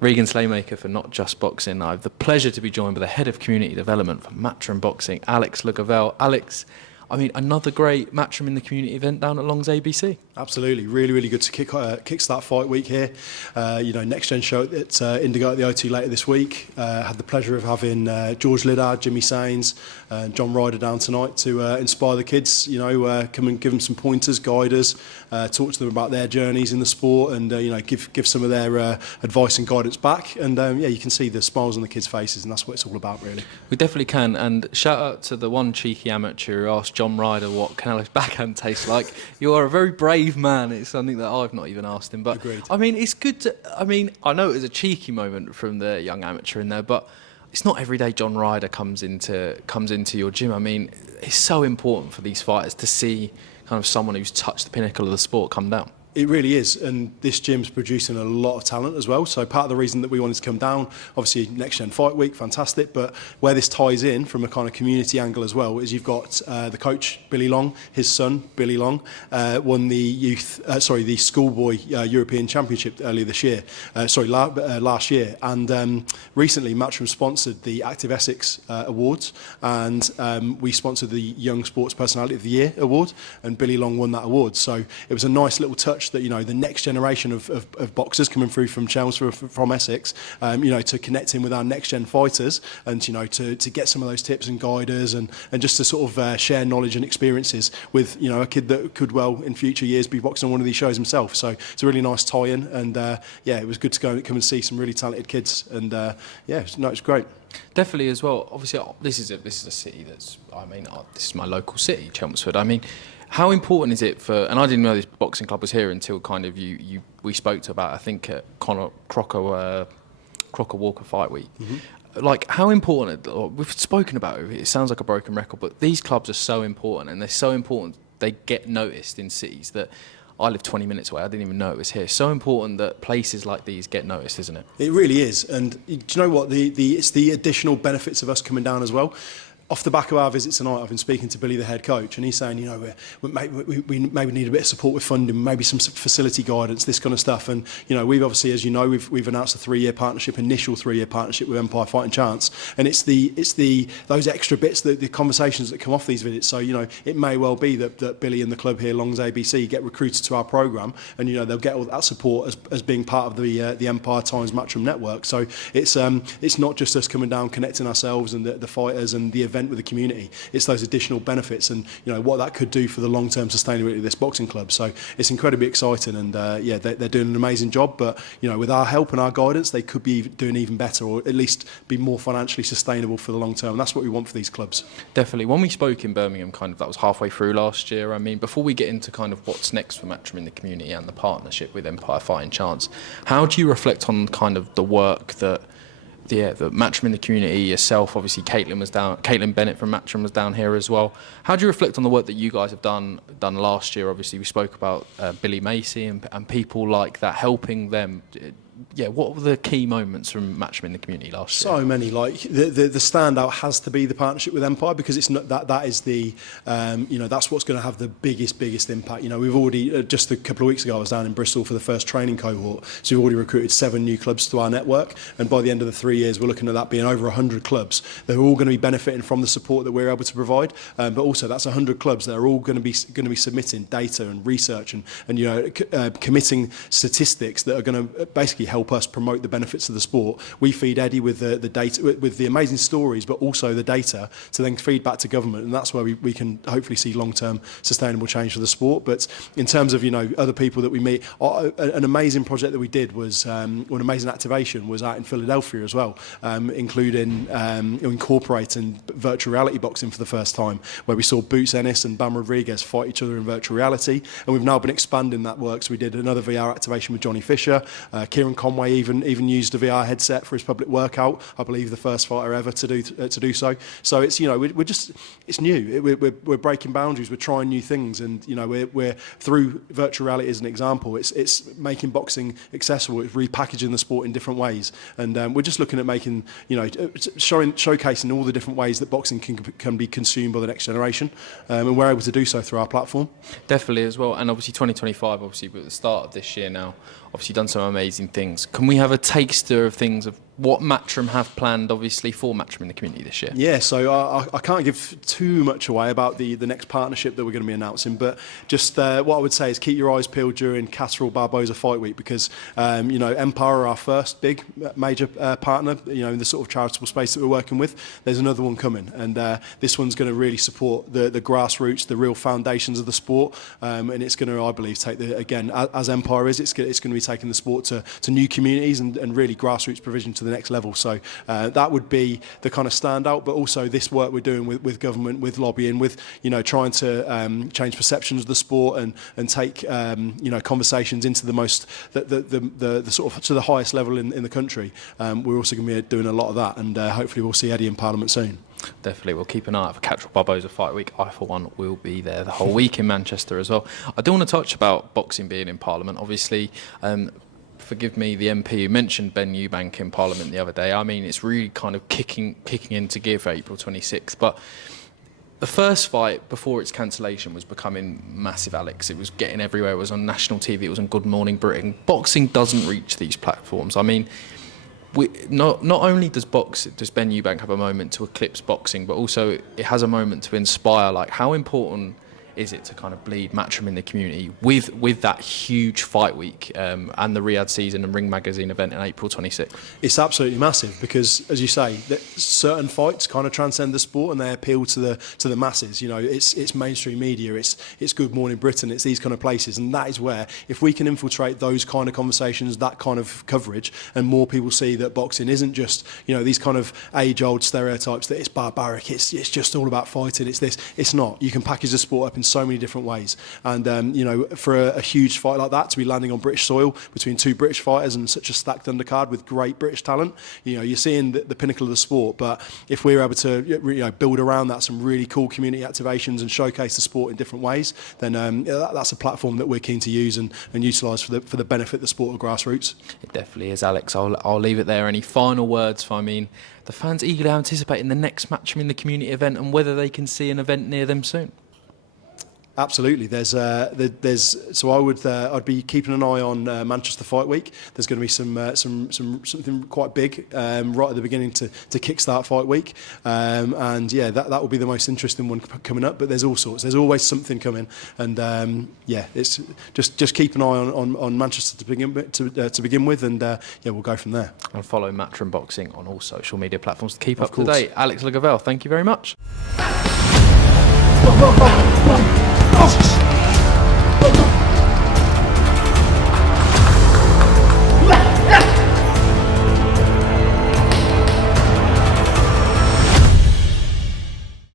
Regan Slaymaker for Not Just Boxing. I have the pleasure to be joined by the Head of Community Development for Matchroom Boxing, Alex Lugavelle. Alex, I mean, another great Matchroom in the Community event down at Long's ABC. Absolutely, really good to kickstart fight week here. Next Gen show at Indigo at the O2 later this week. Had the pleasure of having George Liddard, Jimmy Sains, and John Ryder down tonight to inspire the kids. Come and give them some pointers, guide us, talk to them about their journeys in the sport, and give some of their advice and guidance back. And you can see the smiles on the kids' faces, and that's what it's all about, really. We definitely can. And shout out to the one cheeky amateur who asked John Ryder what Canelo's backhand tastes like. You are a very brave man. It's something that I've not even asked him. But agreed. I mean, it's good to. I mean, I know it was a cheeky moment from the young amateur in there, but it's not every day John Ryder comes into your gym. I mean, it's so important for these fighters to see kind of someone who's touched the pinnacle of the sport come down. It really is, and this gym's producing a lot of talent as well. So part of the reason that we wanted to come down, obviously Next Gen Fight Week, fantastic, but where this ties in from a kind of community angle as well is you've got the coach Billy Long, his son Billy Long, won the the schoolboy European Championship earlier this year, last year, and recently Matchroom sponsored the Active Essex Awards, and we sponsored the Young Sports Personality of the Year Award, and Billy Long won that award. So it was a nice little touch that the next generation of boxers coming through from Chelmsford, from Essex, to connect in with our next gen fighters, and to get some of those tips and guiders, and just to sort of share knowledge and experiences with a kid that could well in future years be boxing on one of these shows himself. So it's a really nice tie-in, and it was good to come and see some really talented kids, and it's great. Definitely as well. Obviously, this is a city that's. This is my local city, Chelmsford. I mean, how important is it for? And I didn't know this boxing club was here until kind of we spoke to about, I think, at Crocker Walker Fight Week. Mm-hmm. Like, how important? We've spoken about it. It sounds like a broken record, but these clubs are so important, and they're so important. They get noticed in cities that. I live 20 minutes away. I didn't even know it was here. So important that places like these get noticed, isn't it? It really is. And do you know what? It's the additional benefits of us coming down as well. Off the back of our visit tonight, I've been speaking to Billy, the head coach, and he's saying, we maybe need a bit of support with funding, maybe some facility guidance, this kind of stuff. And we've obviously, as you know, we've announced a initial 3-year partnership with Empire Fighting Chance, and it's those extra bits, the conversations that come off these visits. So it may well be that Billy and the club here, Long's ABC, get recruited to our programme, and they'll get all that support as being part of the Empire Times Matchroom network. So it's not just us coming down, connecting ourselves and the fighters and the event with the community. It's those additional benefits, and what that could do for the long-term sustainability of this boxing club. So it's incredibly exciting, and they're doing an amazing job. But with our help and our guidance, they could be doing even better, or at least be more financially sustainable for the long term. And that's what we want for these clubs. Definitely. When we spoke in Birmingham, kind of that was halfway through last year. I mean, before we get into kind of what's next for Matchroom in the community and the partnership with Empire Fighting Chance, how do you reflect on kind of the work that the Matchroom in the community, yourself, obviously Caitlin Bennett from Matchroom was down here as well. How do you reflect on the work that you guys have done last year? Obviously, we spoke about Billy Macy and people like that, helping them. What were the key moments from Matchroom in the community last year? So many. Like the standout has to be the partnership with Empire, because it's not that is the that's what's going to have the biggest impact. We've already just a couple of weeks ago I was down in Bristol for the first training cohort, so we've already recruited 7 new clubs to our network, and by the end of the 3 years we're looking at that being over 100 clubs. They're all going to be benefiting from the support that we're able to provide, but also that's 100 clubs that are all going to be submitting data and research and committing statistics that are going to basically help us promote the benefits of the sport. We feed Eddie with the data, with the amazing stories, but also the data to then feed back to government, and that's where we can hopefully see long-term sustainable change for the sport. But in terms of other people that we meet, an amazing project that we did was an amazing activation was out in Philadelphia as well, including incorporating virtual reality boxing for the first time, where we saw Boots Ennis and Bam Rodriguez fight each other in virtual reality, and we've now been expanding that work. So we did another VR activation with Johnny Fisher. Kieran Conway even used a VR headset for his public workout. I believe the first fighter ever to do so. So it's it's new. We're breaking boundaries. We're trying new things, and we're through virtual reality as an example. It's making boxing accessible. It's repackaging the sport in different ways, and we're just looking at making showcasing all the different ways that boxing can be consumed by the next generation, and we're able to do so through our platform. Definitely as well, and obviously 2025, obviously we're at the start of this year now. obviously done some amazing things. Can we have a taster of things of what Matchroom have planned, obviously, for Matchroom in the community this year? Yeah, so I can't give too much away about the next partnership that we're going to be announcing, but just what I would say is keep your eyes peeled during Catterall Barbosa Fight Week, because you know, Empire are our first big major partner, you know, in the sort of charitable space that we're working with. There's another one coming, and this one's going to really support the grassroots, the real foundations of the sport, and it's going to, I believe, take again, as Empire is, it's going to be taking the sport to new communities and really grassroots provision to the next level. So that would be the kind of standout, but also this work we're doing with government, with lobbying, with, you know, trying to change perceptions of the sport and take you know, conversations into the sort of to the highest level in the country. We're also going to be doing a lot of that, and hopefully we'll see Eddie in Parliament soon. Definitely, we'll keep an eye out for Catterall Barbosa Fight Week. I, for one, will be there the whole week in Manchester as well. I do want to touch about boxing being in Parliament. Obviously, forgive me, the MP who mentioned Ben Eubank in Parliament the other day. I mean, it's really kind of kicking into gear for April 26th. But the first fight before its cancellation was becoming massive, Alex. It was getting everywhere. It was on national TV. It was on Good Morning Britain. Boxing doesn't reach these platforms. I mean, not only does Ben Eubank have a moment to eclipse boxing, but also it has a moment to inspire. Like, how important is it to kind of bleed Matchroom in the community with that huge fight week and the Riyadh season and Ring Magazine event in April 26th? It's absolutely massive because, as you say, certain fights kind of transcend the sport and they appeal to the masses. You know, it's mainstream media, it's Good Morning Britain, it's these kind of places, and that is where, if we can infiltrate those kind of conversations, that kind of coverage, and more people see that boxing isn't just, you know, these kind of age-old stereotypes that it's barbaric, it's just all about fighting, it's this. It's not. You can package the sport up in so many different ways, and you know, for a huge fight like that to be landing on British soil between two British fighters and such a stacked undercard with great British talent, you know, you're seeing the pinnacle of the sport. But if we're able to, you know, build around that some really cool community activations and showcase the sport in different ways, then that's a platform that we're keen to use and utilise for the benefit of the sport of grassroots. It definitely is, Alex. I'll leave it there. Any final words for, I mean, the fans eagerly anticipating the next Matchroom in the community event and whether they can see an event near them soon? Absolutely. So I'd be keeping an eye on Manchester Fight Week. There's going to be something quite big right at the beginning to kickstart Fight Week, and yeah, that will be the most interesting one coming up. But there's all sorts. There's always something coming, and yeah, it's just keep an eye on Manchester to begin with, and yeah, we'll go from there. And follow Matchroom Boxing on all social media platforms to keep up to date. Alex Lagavelle, thank you very much.